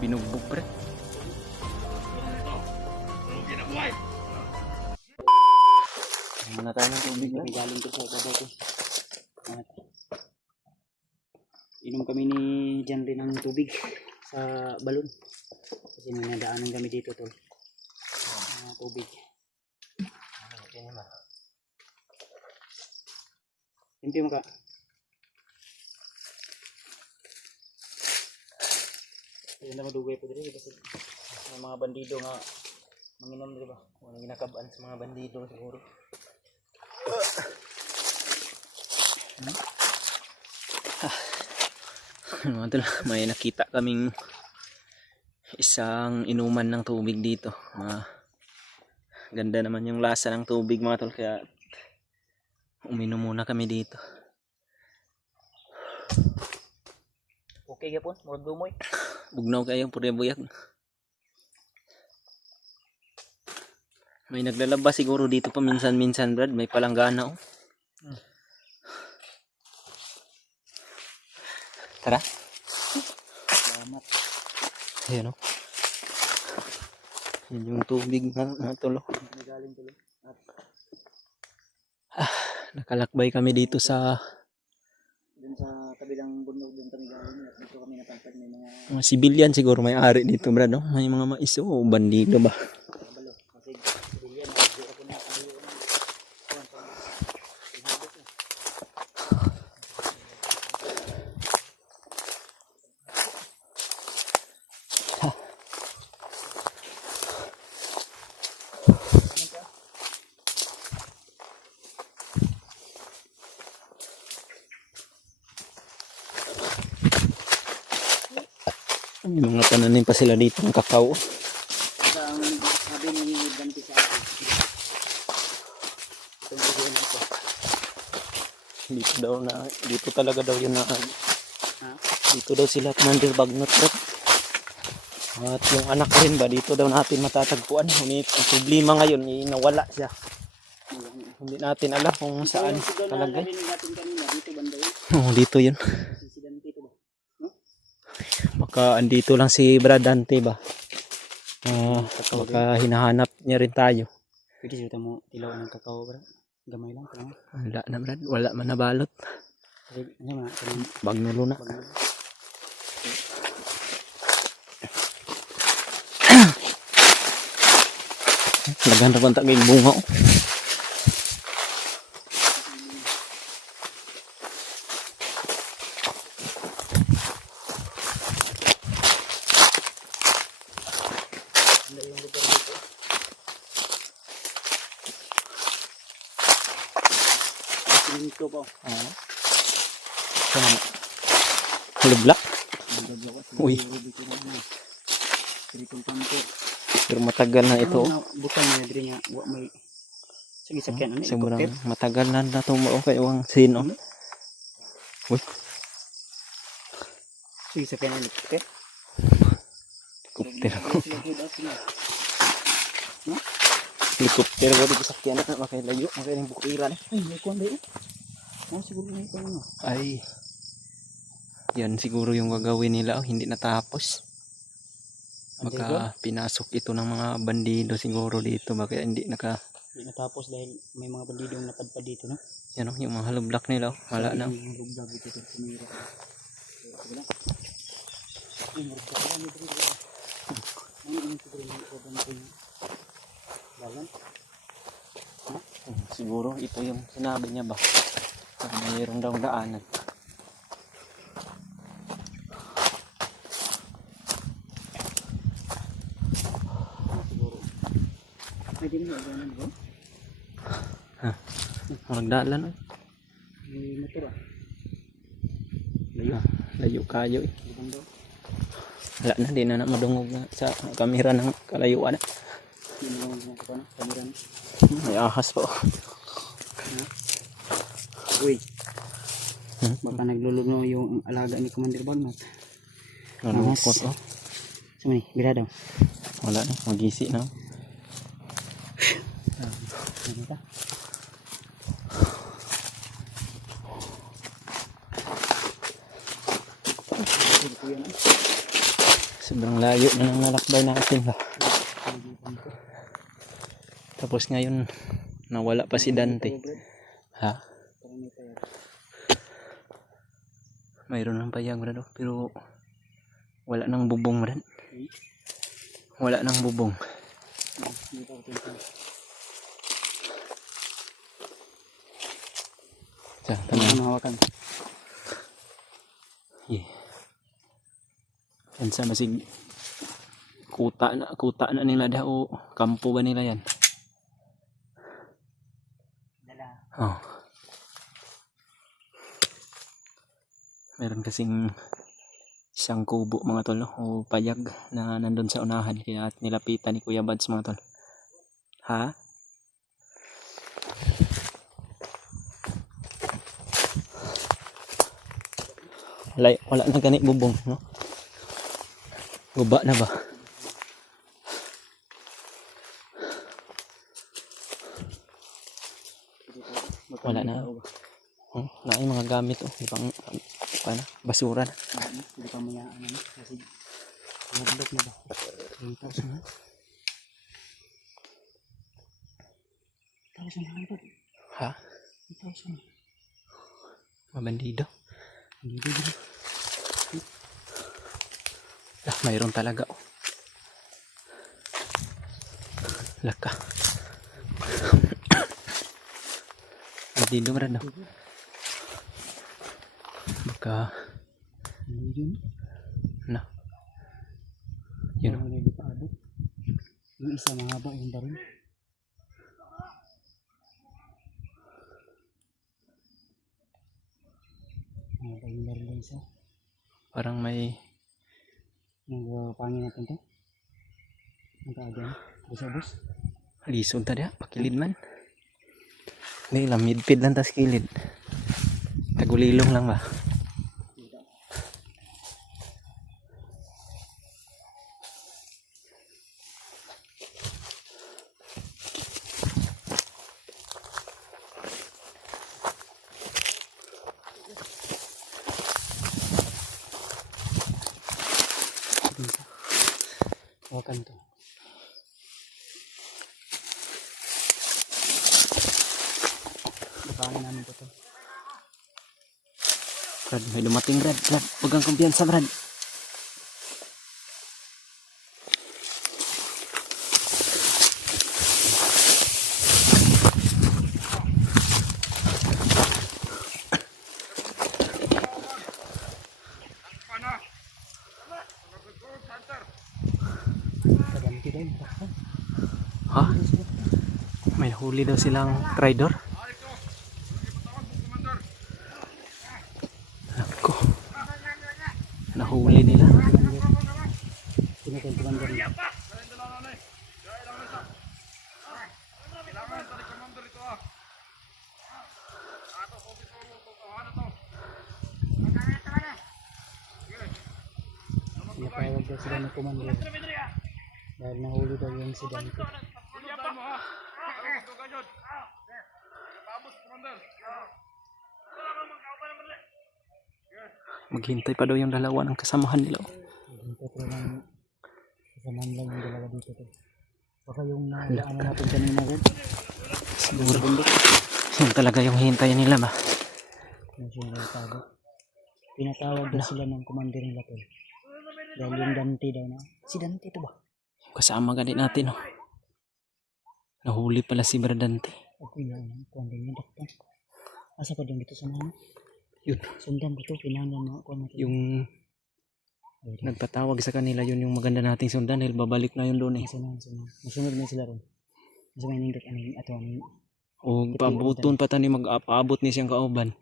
Binugbog pre. Muna tayo ng tubig. May galing ko sa ibabaw ko. At inom kami ni Jan rin ng tubig sa balon. Kasi may nadaanan kami dito tol. Tubig. Timpi mo ka. Hindi na madugay po dito kasi may mga bandido nga manginom diba? Walang ginakabaan sa mga bandido siguro. May nakita kaming isang inuman ng tubig dito. Ganda naman yung lasa ng tubig mga tol, kaya uminom muna kami dito. Okay yapon, murag dumoy. Bugnaw kayo, pure buyag. May naglalaba siguro dito pa minsan-minsan Brad, may palanggana oh. Tara. Salamat. Ayan o. Yan yung tubig na tulo. Galing tuloy. Nakalakbay kami dito sa Dun sa kabilang bundok dun kami galing at dito kami natangkad may mga mga civilian siguro may-ari dito Brad no? May mga maiso o bandido ba? kabalo. Kasi civilian na hindi ako na tayo May mga pananim pa sila dito ng kakao. sa sabi ni Dante sa akin. Itong video na ito. Dito talaga daw yun na Ha? dito daw sila Commander Bagnot Brad. At yung anak rin ba dito daw natin matatagpuan. Ang problema ngayon nawala siya. Hindi natin alam kung saan talaga. Narinig natin kanina dito banda yun. Oh, dito yun. Si Dante ito ba? Baka andito lang si Brad Dante ba. Baka hinahanap niya rin tayo. Pwede siya mo tilaw ng kakao bro. Gamay lang tama. Wala na Brad, wala man nabalot. Kasi ano man kanang Bagnulo na. Laghan ra banta kay bunga oh. Siminto pa. Halubla. Uy. Tritong pampo. Pero matagal na ito. Bukan na diri nga wa may sige sakyan ani. Sobrang matagal na natumo kay wang sino. Uy, Sige sakyan ani. Okay. helicopter ko. Helicopter ko dito sa sakyan na makailayo, makailang bukiran. Ay, may kuwan dayo. Siguro may kuwan no. Ay. Yan siguro yung gagawin nila hindi natapos. Baka pinasok ito ng mga bandido siguro dito, baka hindi natapos dahil may mga bandidong napadpad dito no. Yan o, yung mga halublak nila wala na. Siguro ito yung sinabi niya ba, mayroon daw daanan. Pwede mo daanan bro. Magdalan eh. May motor Layo kayo eh. Ibang daw. Wala na, di na madungog na sa kamera ng kalayuan. Hindi mo na kamera. May ahas po. Uy. Baka nagluluno yung alaga ni Commander Bagnot. Nalungkot oh. Sumani, bila daw. Wala na, magisi na. Ano ka? Si Sobrang layo na ng nalakbay natin ba. Tapos ngayon nawala pa si Dante. Ha? Mayroon ng payag brad, pero wala nang bubong brad. Wala nang bubong. Sa tanong Mahawakan. yeah. Yan sa masig kuta na nila daw, kampo ba nila yan? Dala. Oh. Meron kasing isang kubo mga tol, no? O payag na nandun sa unahan, kaya nilapitan ni Kuya Bads mga tol. Ha? Wala na gani bubong, no? Guba na ba? Wala na. Na yung mga gamit, oh. Ibang basura na. Hindi pa mayaan ano. Kasi nagdok na ba? 3,000 na. 1,000 na ba? Ha? 1,000. Mabandido. Hindi dito. Mayroon talaga, oh. Laka. Bandido meron, no? Baka Hindi yun. na. Yun, oh. Hindi pa abot. Yung isa mahaba yung baril. Mahaba yung baril yung isa. Parang may Nagpangin natin to. Nagkaagyan. Bus-bus. lisod tadi, pakilid man. Hindi lang, midpid lang tas kilid. Tagulilong lang ba? Hawakan to. Bakalan namin to. Brad, may dumating Brad. Brad, huwag kang kumpiyansa Brad. Kadampi daw yung pakpan. Ha? May huli daw silang trader. Ako. Nahuli nila. Pinatay commander niya. Pinapawag daw sila ng commander. Dahil nahuli daw yung si Dante. Maghintay pa daw yung dalawa ng kasamahan nila. Dito ko lang kasamahan lang yung dalawa dito to. Baka yung nadaanan natin kanina rin. Siguro. Yun talaga yung hintayin nila ba? Yung sila tago. Pinatawag daw sila ng commander nila to. Dahil yung Dante daw na. Si Dante to ba? Yung kasama ganit natin, oh. Nahuli pala si Bradante. Okay na yun. Kuwan din yung doktor. Asa pa din dito sa mga? Yun. Sundan ba ito? Pinangan mga kuwan natin. Yung nagpatawag sa kanila, yun yung maganda nating sundan dahil babalik na yun doon eh. Masunod na sila ron. Mas may nindot ato ano. O paabuton pa tani mag-aabot ni siyang kauban.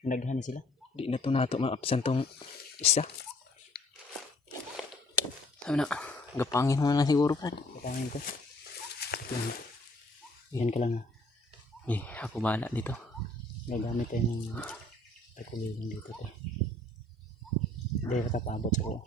Naghan na sila. Di na to nato ma-absent tong isa. Sabi na, gapangin mo na siguro pa. Patangin ko. Yan ka lang. Eh, ako bahala dito. Gagamit tayo ng takulilang dito to. Hindi ka paabot ako.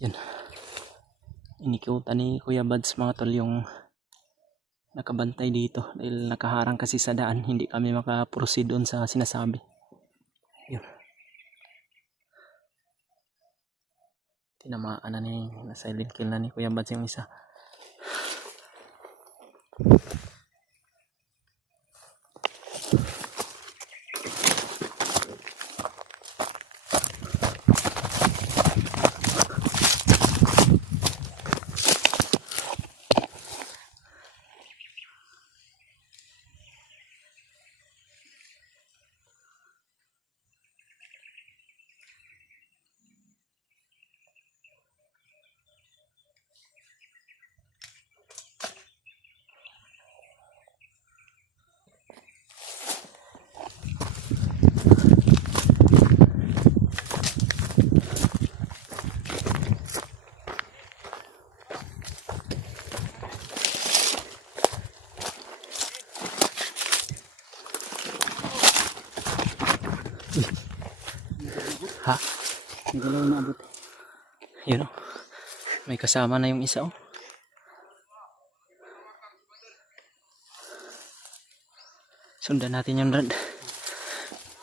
Yan. Inikiutan ni Kuya Bads mga tol yung nakabantay dito dahil nakaharang kasi sa daan, hindi kami makaproceed doon sa sinasabi. Yun. Tinamaan na na silent kill na ni Kuya Bads yung isa. Ha? May dalawa na abot. Yun oh. May kasama na yung isa oh. Sundan natin yung rad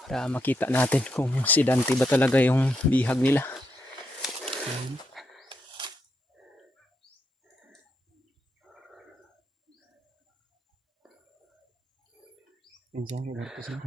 para makita natin kung si Dante ba talaga yung bihag nila. Yan siya, may barko sila.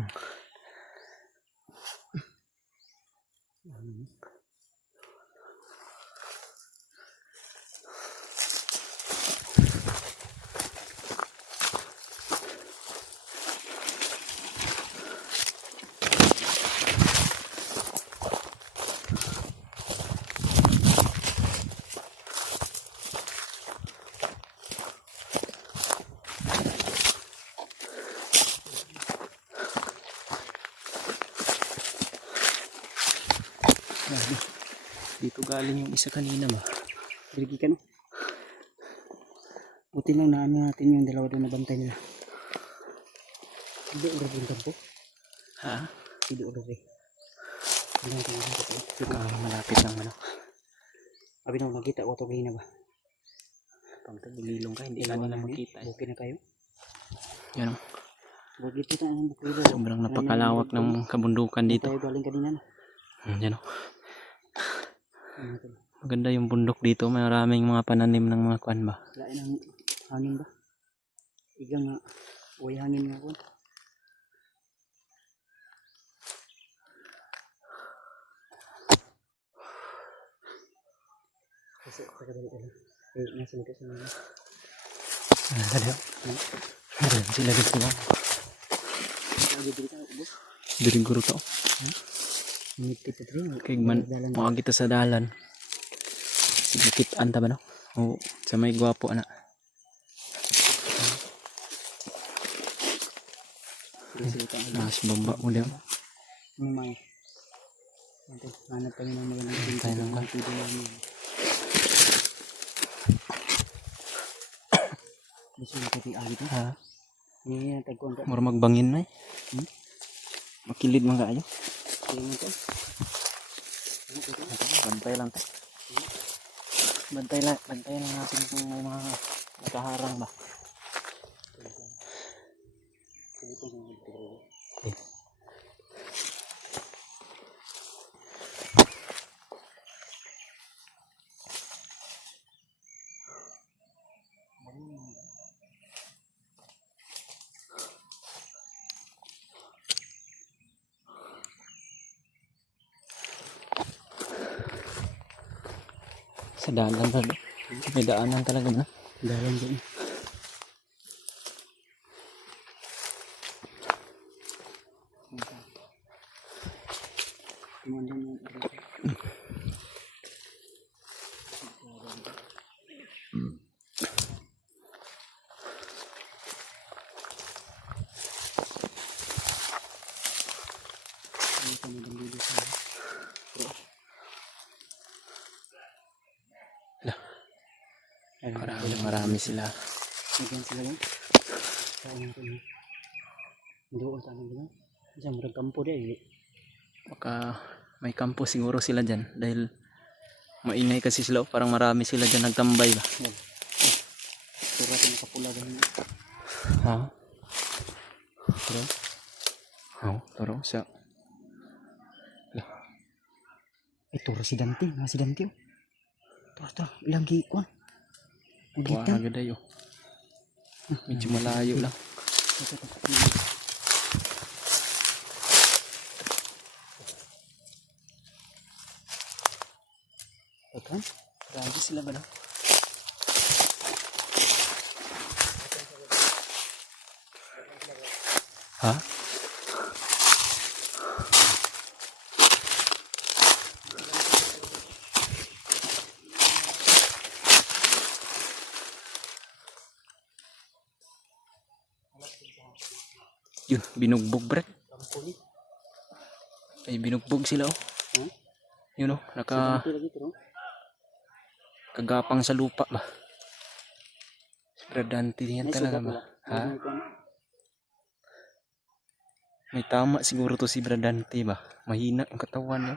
Dito galing yung isa kanina ba? Birigi ka no? Buti lang na ano natin yung dalawa doon na bantay nila. Hindi ulit yung kampo. Ha? Hindi ulit. Malapit lang ano. Abi na nakita ko ito kanina ba? Pag tagulilong ka, hindi ka nila makita. Okay na kayo? Yan o. Huwag dito tayo ng buklido. Sobrang napakalawak ng kabundukan dito. Tayo galing kanina no? Yan o. Maganda yung bundok dito. Maraming mga pananim ng mga kwan ba? Lain ang hangin ba? Igang nga. Uy hangin nga ko. Kasi pagkadali ka lang. Eh, nasa nito sa mga. Dali o. Sila dito lang. Diriguro to. Kaya mga kita sa dalan. Sigikitaan ta ba no? Oo. Sa may gwapo na. Mas bamba mo lang. May. Hanap kami ng magandang Tayo naman. video namin. Gusto mo pati ahit ha? Ha? Hindi yan tagkuhan ka. Mura magbangin na eh. Makilid man kayo. Kaya mo to. Bantay lang to. Bantay lang natin kung may mga nakaharang ba. Sa dalan talaga. May daanan talaga na. Dalan dyan. Marami sila. Nagyan sila yun. Saan yung kanya. Doon tayo nila. Diyan marag kampo dia eh. Baka may kampo siguro sila dyan dahil Maingay kasi sila, oh. Parang marami sila dyan nagtambay ba. Tura ito nakapula ganun. Ha? Tara. Oh, tara siya. Ito residente, mga residente oh. Tura, ilang gikuan. Wala Magitan. agad ayo. Medyo malayo lang. Ito, grabe sila ba na? Ha? Yun, binugbog Brett. Ay, binugbog sila oh. Hmm? Yun oh, kagapang sa lupa ba. Bradante yan talaga ba. Ha? May tama siguro to si Bradante ba. Mahina ang katawan niya.